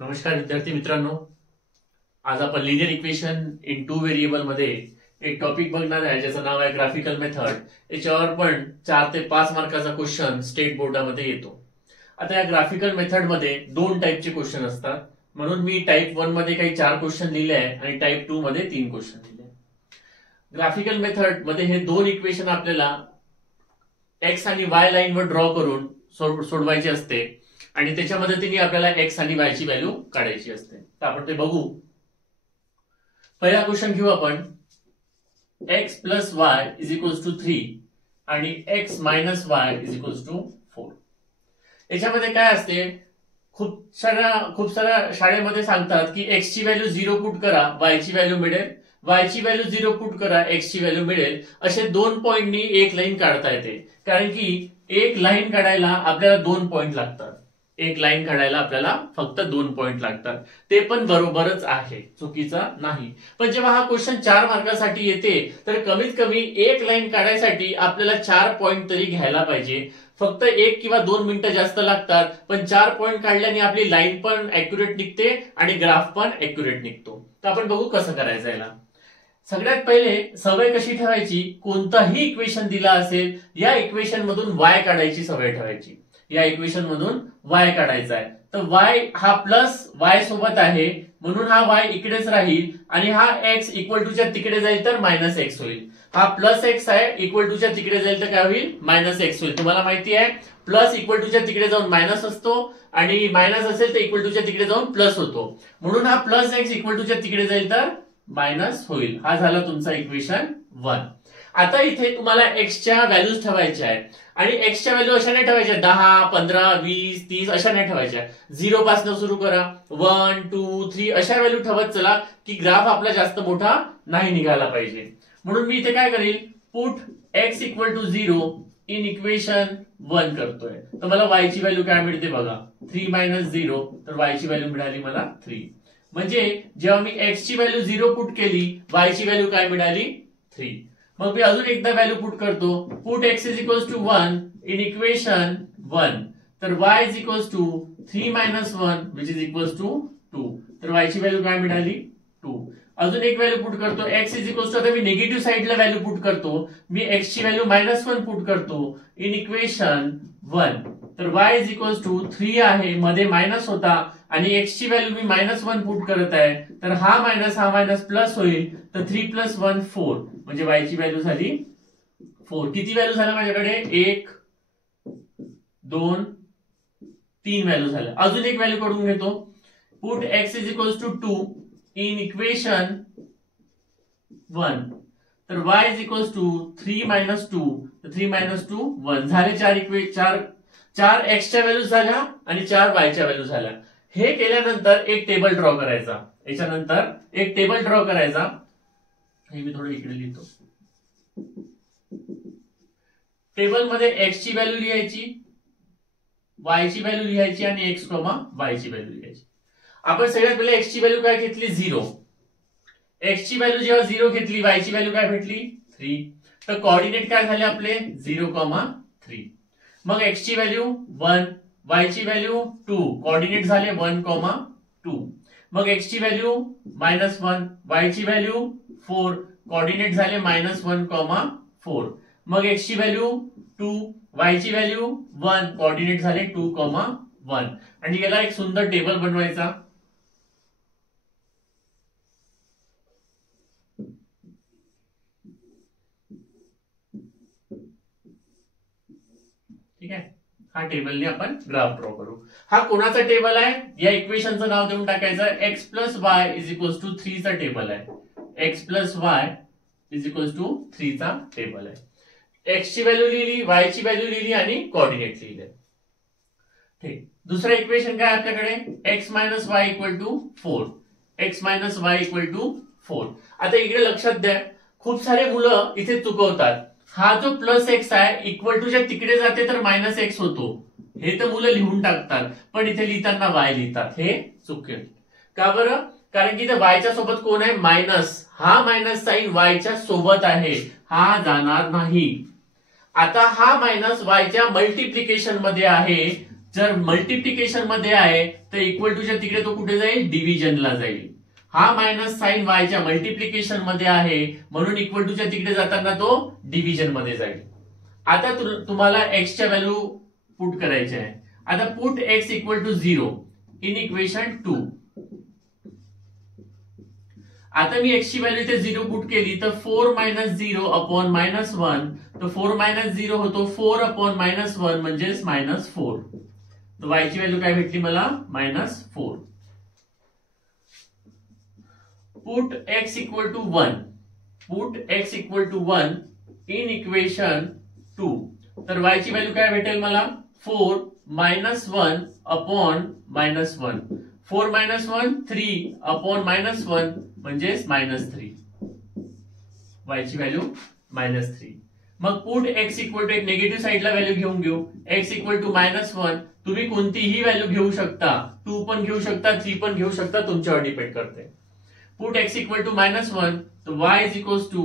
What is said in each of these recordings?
नमस्कार विद्यार्थी मित्रांनो, आज आपण linear equation in two variable मध्ये एक टॉपिक बघणार आहे ज्याचं नाव आहे ग्राफिकल मेथड। याच्यावर पण 4 ते 5 मार्काचा क्वेश्चन स्टेट बोर्डामध्ये येतो। आता या ग्राफिकल मेथड मध्ये 2 टाइपचे क्वेश्चन असतात, म्हणून मी टाइप 1 मध्ये काही 4 क्वेश्चन लिहिले आहे आणि टाइप 2 मध्ये 3 क्वेश्चन लिहिले आहे। ग्राफिकल मेथड मध्ये हे 2 इक्वेशन आपल्याला एक्स आणि वाय लाईनवर ड्रॉ करून सोडवायचे असते आणि त्याच्या मदतीने आपल्याला एक्स आणि वाय ची व्हॅल्यू काढायची असते। तर आपण ते बघू। पहिला क्वेश्चन घेऊ आपण। x plus y is equals to 3 आणि x minus y is equals to 4। याच्यामध्ये काय असते, खूप साऱ्या शाळेमध्ये सांगतात की x ची व्हॅल्यू 0 पुट करा, y ची व्हॅल्यू मिळेल, y ची व्हॅल्यू 0 पुट करा, x ची व्हॅल्यू मिळेल। असे 2 पॉइंटनी एक लाईन काढता येते, कारण की एक लाईन काढायला आपल्याला 2 पॉइंट लागतात। एक लाईन काढायला आपल्याला फक्त 2 पॉइंट लागतात, ते पण बरोबरच आहे, चुकीचा नाही। पण जेव्हा हा क्वेश्चन 4 मार्कासाठी येते तर कमीत कमी एक लाईन काढायसाठी आपल्याला 4 पॉइंट तरी घ्यायला पाहिजे। फक्त 1 किंवा 2 मिनिटं जास्त लागतात, पण 4 पॉइंट काढल्याने आपली लाईन पण ऍक्युरेट निघते आणि ग्राफ पण ऍक्युरेट निघतो। तर आपण बघू कसं करायचं याला। सगळ्यात पहिले सवय कशी ठेवायची, कोणताही इक्वेशन दिला असेल या इक्वेशन मधून y काढायची सवय ठेवायची। या इक्वेशन मधून y काढायचा आहे, तर y हा प्लस y सोबत आहे म्हणून हा y इकडेच राहील आणि हा x इक्वल टू च्या तिकडे जाईल तर मायनस एक्स होईल। हा प्लस एक्स आहे, इक्वल टू च्या तिकडे जाईल तर काय होईल, मायनस एक्स होईल। तुम्हाला माहिती आहे प्लस इक्वल टू च्या तिकडे जाऊन मायनस असतो आणि मायनस असेल तर इक्वल टू च्या तिकडे जाऊन प्लस होतो, म्हणून हा प्लस एक्स इक्वल टू च्या तिकडे जाईल तर मायनस होईल। हा झाला तुमचा इक्वेशन 1। आता इथे तुम्हाला x च्या व्हॅल्यूज ठेवायच्या आहेत आणि x च्या व्हॅल्यू अशा नाही ठेवायच्या 10, 15, 20, 30 अशा नाही ठेवायच्या। 0 पासून सुरू करा, 1, 2, 3 अशा व्हॅल्यू ठेवत चला की ग्राफ आपला जास्त मोठा नाही निघाला पाहिजे। म्हणून मी इथे काय करेल, put x equal to 0 in equation 1 करतोय। तर मला y ची व्हॅल्यू काय मिळते बघा, 3 मायनस 0, तर y ची व्हॅल्यू मिळाली मला 3। म्हणजे जेव्हा मी x ची व्हॅल्यू 0 पुट केली, y ची व्हॅल्यू काय मिळाली, 3। मग मी अजून एकदा व्हॅल्यू पुट करतो, put x is equals to 1 in equation 1, तर y is equals to 3 minus 1 which is equals to 2, तर y ची व्हॅल्यू काय मिळाली, 2। अजून एक व्हॅल्यू पुट करतो, x इज इक्वल्स टू, आता मी निगेटिव्ह साइडला व्हॅल्यू पुट करतो, मी x ची व्हॅल्यू मायनस 1 पुट करतो इन इक्वेशन 1, तर y इज इक्वल्स टू 3 आहे, मध्ये मायनस होता आणि x ची व्हॅल्यू मी मायनस 1 पुट करत आहे, तर हा मायनस प्लस होईल, तर 3 प्लस 1 4, म्हणजे y ची व्हॅल्यू झाली 4। किती व्हॅल्यू झाल्या माझ्याकडे, 1, 2, 3 व्हॅल्यू झाल्या। अजून एक व्हॅल्यू काढून घेतो, put x is equals to 2 in equation 1, तर y is equals to 3 minus 2, तर 3 मायनस 2 1 झाले। 4 x च्या व्हॅल्यू झाल्या आणि 4 y च्या व्हॅल्यू झाल्या। हे केल्यानंतर एक टेबल ड्रॉ करायचा, याच्यानंतर एक टेबल ड्रॉ करायचा, हे मी थोडं इकडे लिहितो। टेबल मध्ये x ची व्हॅल्यू लिहायची, y ची व्हॅल्यू लिहायची आणि x, y ची व्हॅल्यू लिहायची। आपण सगळ्यात पहिले x ची व्हॅल्यू काय घेतली, 0। x ची व्हॅल्यू जेव्हा 0 घेतली, y ची व्हॅल्यू काय भेटली, 3, तर कोऑर्डिनेट काय झाले आपले 0, 3। मग x ची व्हॅल्यू 1, y ची व्हॅल्यू 2, कोऑर्डिनेट झाले 1, 2। मग x ची व्हॅल्यू -1, y ची व्हॅल्यू 4, कोऑर्डिनेट झाले -1, 4। मग x ची व्हॅल्यू 2, y ची व्हॅल्यू 1, कोऑर्डिनेट झाले 2, 1। आणि याला एक सुंदर टेबल बनवायचा। ठीक आहे, हा टेबलने आपण ग्राफ ड्रॉ करू। हा कोणाचा टेबल आहे, या इक्वेशनचं नाव देऊन टाकायचं, x plus y is equals to 3 चा टेबल आहे। x plus y is equals to 3 चा टेबल आहे। x ची व्हॅल्यू लिहिली, y ची व्हॅल्यू लिहिली आणि कोऑर्डिनेट लिहिले। ठीक, दुसरं इक्वेशन काय आपल्याकडे, x minus y equal to 4, x minus y equal to 4। आता इकडे लक्षात द्या, खूप सारे मुलं इथे चुकवतात। हा जो प्लस एक्स आहे इक्वल टू च्या तिकडे जाते तर मायनस एक्स होतो, हे तर मुलं लिहून टाकतात, पण इथे लिहिताना वाय लिहितात, हे चुकेल। का बरं, कारण की इथे वायच्या सोबत कोण आहे, मायनस, हा मायनस साइन वायच्या सोबत आहे, हा जाणार नाही। आता हा मायनस वायच्या मल्टिप्लिकेशन मध्ये आहे, जर मल्टिप्लिकेशन मध्ये आहे तर इक्वल टूच्या तिकडे तो कुठे जाईल, डिव्हिजनला जाईल. हा मायनस साइन वायच्या मल्टिप्लिकेशन मध्ये आहे म्हणून इक्वल टूच्या तिकडे जाताना तो डिव्हिजन मध्ये जाईल. आता तुम्हाला एक्सच्या व्हॅल्यू पुट करायचे आहे. आता put x equal to 0 in equation 2. आता मी एक्स ची व्हॅल्यू इथे 0 पुट केली तर 4 मायनस 0 अपॉन मायनस 1, तर 4 मायनस 0 होतो 4 अपॉन मायनस 1 म्हणजेच मायनस 4. तर वाय ची व्हॅल्यू काय भेटली मला, minus 4. Put x equal to 1, put x equal to 1 in equation 2. तर वाय ची व्हॅल्यू काय भेटेल मला, 4 minus 1 upon minus 1. 4 minus 1 3 upon minus 1 म्हणजेच मायनस 3. वाय ची व्हॅल्यू मायनस 3. मग पुट एक्स इक्वल टू एक निगेटिव्ह साईडला व्हॅल्यू घेऊन घेऊ. X equal to minus 1. तुम्ही कोणतीही व्हॅल्यू घेऊ शकता, 2 पण घेऊ शकता, 3 पण घेऊ शकता, तुमच्यावर डिपेंड करते. Put x equal to minus 1, तर y is equals to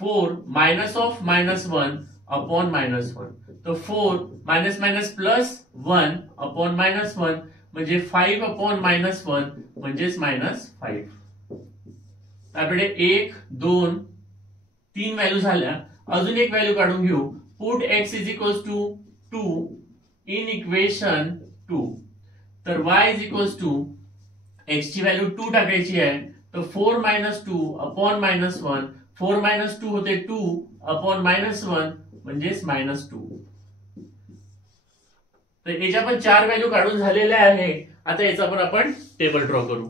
4 minus of minus 1 upon minus 1. तो 4 minus minus plus 1 upon minus 1 म्हणजे 5 अपॉन मायनस 1 म्हणजेच मायनस 5. आपल्याकडे 1 2 3 व्हॅल्यू झाल्या. अजून एक व्हॅल्यू काढून घेऊ. Put x is equals to 2 in equation 2. तर y is equals to x ची व्हॅल्यू 2 टाकायची आहे. तर 4 मायनस 2 अपॉन मायनस 1. 4 मायनस 2 होते 2 अपॉन मायनस 1 म्हणजेच मायनस 2. तर याच्या पण 4 व्हॅल्यू काढून झालेल्या आहे. आता याचा पण आपण टेबल ड्रॉ करू.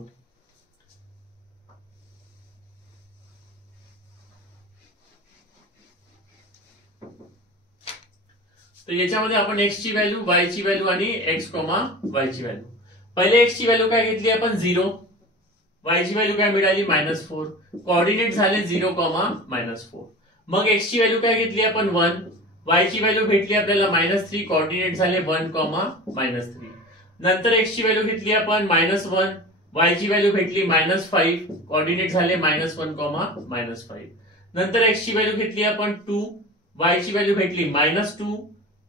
तर याच्यामध्ये आपण एक्स ची व्हॅल्यू, वाय ची व्हॅल्यू आणि एक्स कॉमा वाय ची व्हॅल्यू. पहिले एक्स ची व्हॅल्यू काय घेतली आपण, 0. वाय ची व्हॅल्यू काय मिळाली, मायनस 4. कोऑर्डिनेट झाले 0 कॉमा मायनस 4. मग एक्स ची व्हॅल्यू काय घेतली आपण, 1. वाय ची व्हॅल्यू भेटली आपल्याला मायनस 3. कोऑर्डिनेट झाले 1 कॉमा मायनस 3. नंतर एक्स ची व्हॅल्यू घेतली आपण मायनस 1. वाय ची व्हॅल्यू भेटली मायनस 5. कोऑर्डिनेट झाले मायनस 1 कॉमा मायनस 5. नंतर एक्स ची व्हॅल्यू घेतली आपण 2. वाय ची व्हॅल्यू भेटली मायनस 2.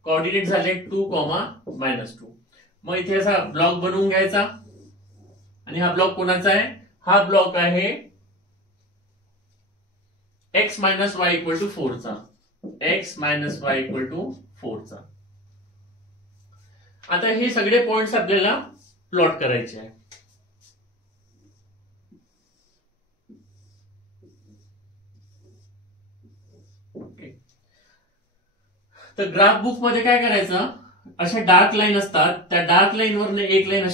कोऑर्डिनेट झाले 2 कॉमा मायनस 2. मग इथे असा ब्लॉक बनवून घ्यायचा. आणि हा ब्लॉक कोणाचा आहे, हा ब्लॉक आहे x minus y equal to 4 चा. X minus y equal to 4 चा. आता हे सगळे पॉइंट्स आपल्याला प्लॉट करायचे आहे. तर ग्राफ बुक मध्ये काय करायचं, अशा डार्क लाईन असतात, त्या डार्क लाईन वरने एक लाईन.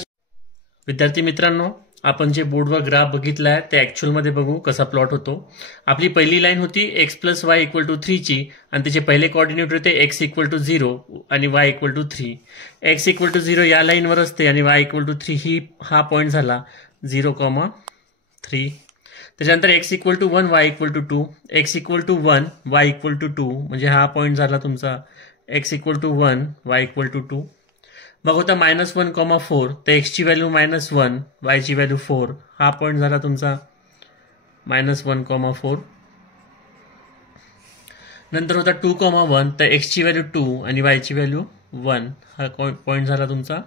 विद्यार्थी मित्रांनो, आपण जे बोर्डवर ग्राफ बघितला आहे ते ऍक्च्युअल मध्ये बघू कसा प्लॉट होतो. आपली पहिली लाईन होती x plus y equal to 3 ची आणि त्याचे पहिले कोऑर्डिनेट होते एक्स इक्वल टू 0 आणि y equal to 3. X equal to 0 या लाईनवर असते आणि वाय इक्वल टू 3 हा पॉईंट झाला 0,3. त्याच्यानंतर x equal to 1 y equal to 2. X equal to 1 y equal to 2 म्हणजे हा पॉईंट झाला तुमचा x equal to 1 y equal to 2. मग होता मायनस 1,4. तर एक्स ची व्हॅल्यू मायनस 1, वाय ची व्हॅल्यू 4. हा पॉईंट झाला तुमचा मायनस 1,4. नंतर होता 2,1. तर एक्स ची व्हॅल्यू 2 आणि वाय ची व्हॅल्यू 1. हा पॉईंट झाला तुमचा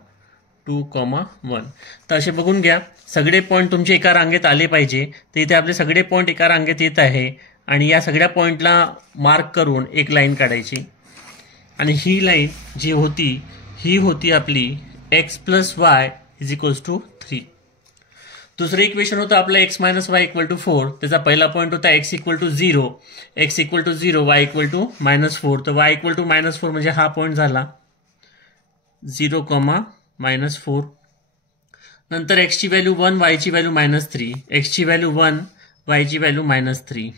2,1. तर असे बघून घ्या, सगळे पॉईंट तुमचे एका रांगेत आले पाहिजे. तर इथे आपले सगळे पॉईंट एका रांगेत येत आहे आणि या सगळ्या पॉईंटला मार्क करून एक लाईन काढायची. आणि ही लाईन जी होती ही होती आपली x plus y is equals to 3. दुसरं इक्वेशन होतं आपलं x minus y equal to 4. त्याचा पहिला पॉईंट होता x equal to 0. X equal to 0 y equal to minus 4. तर वाय इक्वल टू मायनस 4 म्हणजे हा पॉईंट झाला 0,-4. नंतर एक्सची व्हॅल्यू 1 वायची व्हॅल्यू मायनस 3. एक्सची व्हॅल्यू 1 वायची व्हॅल्यू मायनस 3.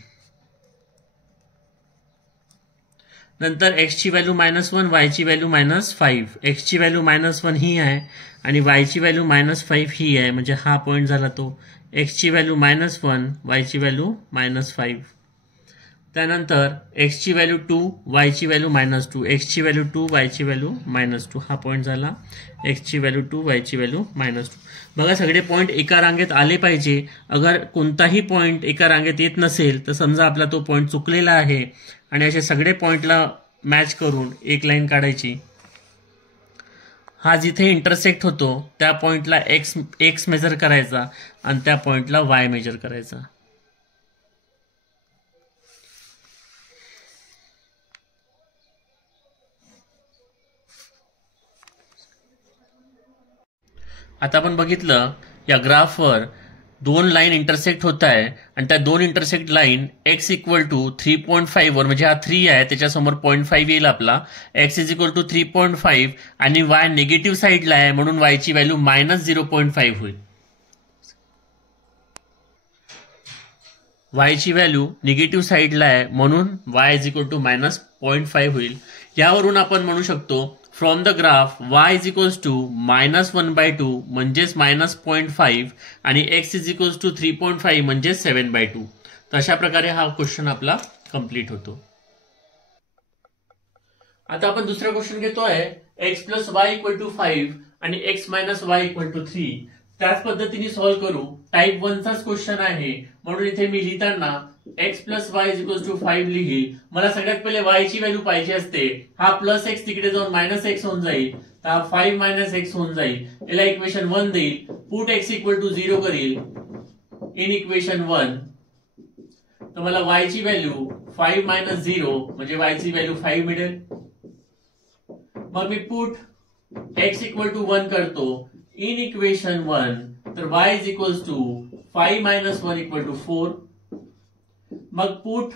नंतर एक्सची व्हॅल्यू मायनस 1 वायची व्हॅल्यू मायनस 5. एक्सची व्हॅल्यू मायनस 1 ही आहे आणि वायची व्हॅल्यू मायनस 5 ही आहे म्हणजे हा पॉईंट झाला तो एक्सची व्हॅल्यू मायनस 1 वायची व्हॅल्यू मायनस 5. त्यानंतर एक्सची व्हॅल्यू 2 वायची व्हॅल्यू मायनस 2. एक्सची व्हॅल्यू 2 वायची व्हॅल्यू मायनस 2. हा पॉईंट झाला एक्सची व्हॅल्यू 2 वायची व्हॅल्यू मायनस 2. बघा सगळे पॉईंट एका रांगेत आले पाहिजे. अगर कोणताही पॉईंट एका रांगेत येत नसेल तर समजा आपला तो पॉईंट चुकलेला आहे आणि असे सगळे पॉईंटला मॅच करून एक लाईन काढायची. हा जिथे इंटरसेक्ट होतो त्या पॉइंटला एक्स मेजर करायचा आणि त्या पॉइंटला वाय मेजर करायचा. आता आपण बघितलं या ग्राफवर दोन लाईन इंटरसेक्ट होत आहे आणि त्या दोन intersect line x equal to 3.5 वर, म्हणजे हा 3 आहे त्याच्यासमोर 0.5 येईल आपला, x इज इक्वल टू 3.5 आणि y निगेटिव्ह साईडला आहे म्हणून y ची व्हॅल्यू -0.5 होईल. y ची व्हॅल्यू निगेटिव्ह साईडला आहे म्हणून y इज इक्वल टू -0.5 होईल. यावरून आपण म्हणू शकतो from the graph y is equals to -1/2 म्हणजेच -0.5 आणि x इज इक्वल्स टू 3.5 म्हणजेच 7/2. तर अशा प्रकारे हा क्वेश्चन आपला कंप्लीट होतो. आता आपण दुसरा क्वेश्चन घेतोय x plus y equal to 5 आणि x minus y equal to 3. त्याच पद्धतीने सॉल्व्ह करू. टाइप 1 चाच क्वेश्चन आहे म्हणून इथे मी लिहिताना x plus y is equal to 5 लिहील. मला सगळ्यात पहिले y ची व्हॅल्यू पाहिजे असते. हा प्लस x तिकडे जाऊन मायनस x होऊन जाईल, तर हा 5 मायनस x होऊन जाईल. याला इक्वेशन 1 देईल. पुट x इक्वल टू 0 करील इन इक्वेशन 1. तर मला y ची व्हॅल्यू 5 मायनस 0 म्हणजे y ची व्हॅल्यू 5 मिळेल. मग मी पुट x इक्वल टू 1 करतो इन इक्वेशन 1. तर y is equals to 5 minus 1 equal to 4. मग पुट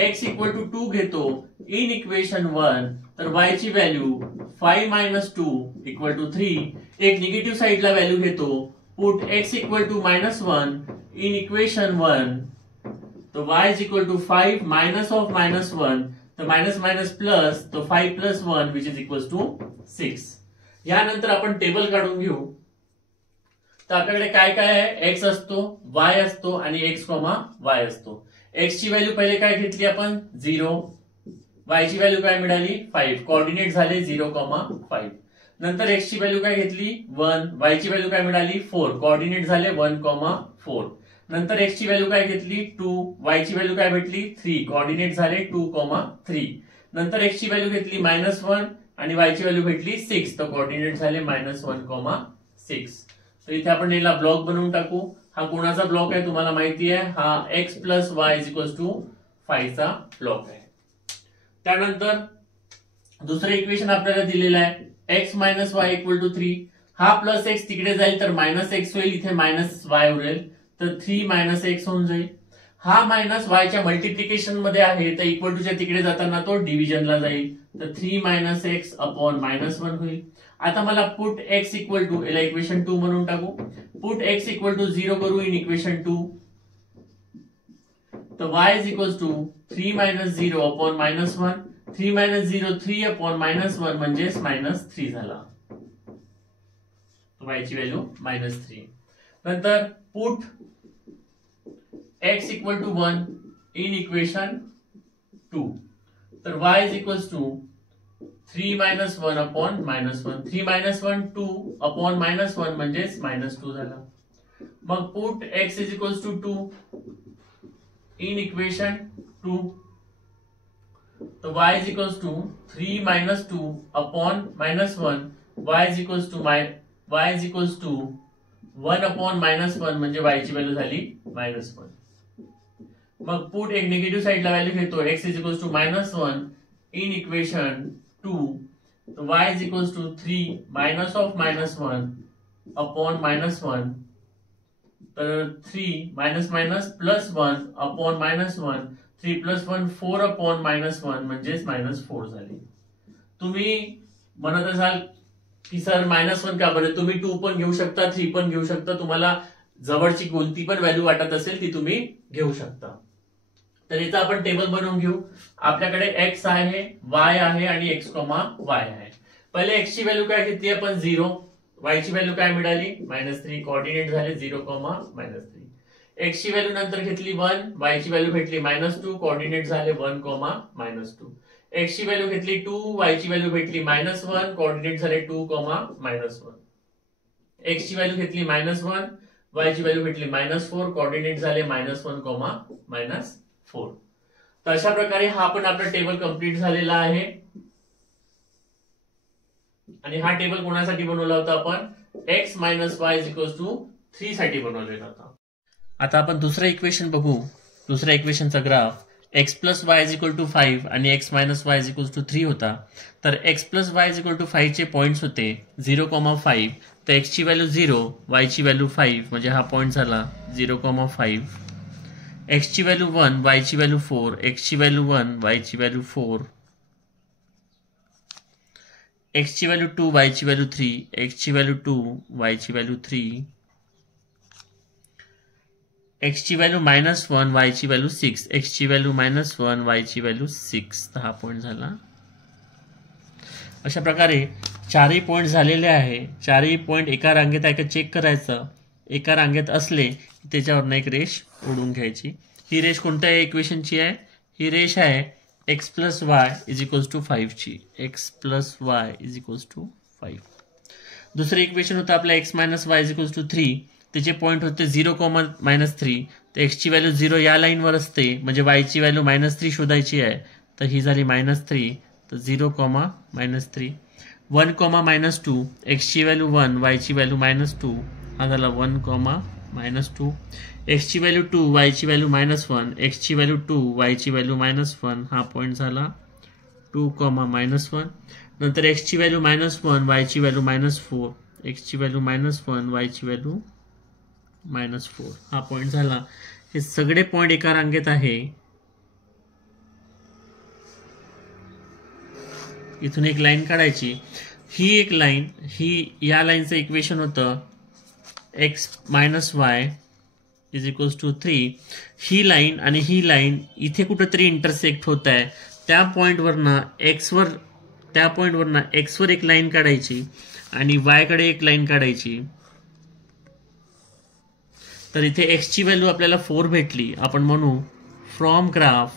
x इक्वल टू 2 घेतो इन इक्वेशन 1. तर y ची व्हॅल्यू 5 मायनस 2 इक्वल टू 3. एक निगेटिव्ह साईडला व्हॅल्यू घेतो. Put x equal to -1 in equation 1. तर y is equal to 5 minus of -1. तर minus minus plus, तर 5 plus 1 which is equals to 6. यानंतर आपण टेबल काढून घेऊ. तर आपल्याकडे काय काय आहे, x असतो, y असतो आणि x, y असतो. x ची व्हॅल्यू पहिले काय घेतली आपण 0, y ची व्हॅल्यू काय मिळाली 5, कोऑर्डिनेट झाले 0, 5. नंतर x ची व्हॅल्यू काय घेतली 1, y ची व्हॅल्यू काय मिळाली 4, कोऑर्डिनेट झाले 1, 4. नंतर x ची व्हॅल्यू काय घेतली 2, y ची व्हॅल्यू काय भेटली 3, कोऑर्डिनेट झाले 2, 3. नंतर x ची व्हॅल्यू घेतली -1 आणि y ची व्हॅल्यू भेटली 6, तर कोऑर्डिनेट झाले -1, 6. तर इथे आपण याला ब्लॉक बनवून टाकू. हा कोणाचा ब्लॉक आहे तुम्हाला माहिती आहे, हा x plus y is equals to 5 चा ब्लॉक आहे. त्यानंतर दुसरं इक्वेशन आपल्याला दिलेलं आहे x minus y equal to 3. हा प्लस x तिकडे जाईल तर मायनस x होईल, इथे मायनस वाय उरेल तर 3 मायनस x होऊन जाईल. हा मायनस वाय च्या मल्टिप्लिकेशन मध्ये आहे तर इक्वल टूच्या तिकडे जाताना तो डिव्हिजनला जाईल, तर 3 मायनस x अपॉन -1 होईल. आता मला पुट x इक्वल टू, याला इक्वेशन 2 म्हणून टाकू. पुट x इक्वल टू 0 करू इन इक्वेशन 2. तर y is equal to 3 minus 0 upon -1. 3 minus 0 3 upon -1 म्हणजेच -3 झाला. y ची व्हॅल्यू -3. नंतर put x equal to 1 in equation 2. तर y is equal to 3 minus 1 upon -1. 3 minus 1 2 upon -1 म्हणजेच -2 झाला. मग put x is equal to 2 in equation 2. तर y is equal to 3 minus 2 upon -1. y is equal to 1 upon -1 म्हणजे y ची value झाली -1. मग put एक निगेटिव्ह साईडला व्हॅल्यू घेतो, x is equal to -1 in equation 2. तो y is equals to 3 minus of -1 upon -1. तर 3 minus minus plus 1 upon -1. 3 plus 1 4 upon -1 म्हणजेच -4 झाली. तुम्ही म्हणत असाल की सर -1 का बरं, तुम्ही 2 पण घेऊ शकता, 3 पण घेऊ शकता, तुम्हाला जवळची कोणती पण व्हॅल्यू वाटत असेल ती तुम्ही घेऊ शकता. तर इथं आपण टेबल बनवून घेऊ. आपल्याकडे x आहे, y आहे आणि x, y आहे. पहिले x ची व्हॅल्यू काय घेतली आपण 0, y ची व्हॅल्यू काय मिळाली -3, कोऑर्डिनेट झाले 0, -3. x ची व्हॅल्यू नंतर घेतली 1, y ची व्हॅल्यू भेटली -2, कोऑर्डिनेट झाले 1, -2. x ची व्हॅल्यू घेतली 2, y ची व्हॅल्यू भेटली -1, कोऑर्डिनेट झाले 2, -1. x ची व्हॅल्यू घेतली -1, y ची व्हॅल्यू भेटली -4, कोऑर्डिनेट झाले -1, -4. तर अशा प्रकारे हा पण आपला टेबल कंप्लीट झालेला आहे. आणि हा टेबल कोणासाठी बनवला होता आपण x - y = 3 साठी बनवलेला होता. आता आपण दुसरं इक्वेशन बघू. दुसऱ्या इक्वेशनचा ग्राफ x + y = 5 आणि x - y = 3 होता. तर x + y = 5 चे पॉइंट्स होते 0,5. तर x ची व्हॅल्यू 0, y ची व्हॅल्यू 5, म्हणजे हा पॉइंट झाला 0,5. x ची व्हॅल्यू 1, y ची व्हॅल्यू 4, x ची व्हॅल्यू 1, y ची व्हॅल्यू 4, x ची व्हॅल्यू 2, y ची व्हॅल्यू 3, x ची व्हॅल्यू 2, y ची व्हॅल्यू 3, x ची व्हॅल्यू -1, y ची व्हॅल्यू 6, x ची व्हॅल्यू -1, y ची व्हॅल्यू 6. तर हा पॉइंट झाला. अशा प्रकारे चारही पॉइंट झालेले आहे. चारही पॉइंट एका रांगेत आहे का चेक करायचं. एका रांगेत असले की त्याच्यावरनं एक रेष ओढून घ्यायची. ही रेष कोणत्या इक्वेशनची आहे? ही रेष आहे x + y = 5 ची. x + y = 5. दुसरं इक्वेशन होतं आपलं x - y = 3. त्याचे पॉइंट होते 0,-3. तर x ची व्हॅल्यू 0 या लाईनवर असते, म्हणजे y ची व्हॅल्यू -3 शोधायची आहे. तर ही झाली -3. तर 0,-3. 1,-2. x ची व्हॅल्यू 1, y ची व्हॅल्यू -2. हा झाला 1,-2. x ची व्हॅल्यू 2, y ची व्हॅल्यू -1, x ची व्हॅल्यू 2, y ची व्हॅल्यू -1. हा पॉइंट झाला 2,-1. नंतर x ची व्हॅल्यू -1, y ची व्हॅल्यू -4, x ची व्हॅल्यू -1, y ची व्हॅल्यू -4. हा पॉइंट झाला. हे सगळे पॉइंट एका रांगेत आहे. इथून एक लाईन काढायची. ही एक लाईन, ही या लाईनचं इक्वेशन होतं x - y = 3. ही लाईन आणि ही लाईन इथे कुठंतरी इंटरसेक्ट होत आहे. त्या पॉइंटवरनं x वर एक लाईन काढायची आणि y कडे एक लाईन काढायची. तर इथे x ची व्हॅल्यू आपल्याला 4 भेटली. आपण म्हणू फ्रॉम ग्राफ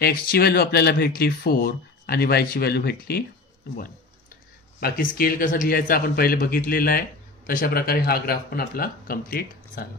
x ची व्हॅल्यू आपल्याला भेटली 4 आणि y ची व्हॅल्यू भेटली 1. बाकी स्केल कसं लिहायचं आपण पहिले बघितलेलं आहे. तशा प्रकारे हा ग्राफ पण आपला कंप्लीट झाला.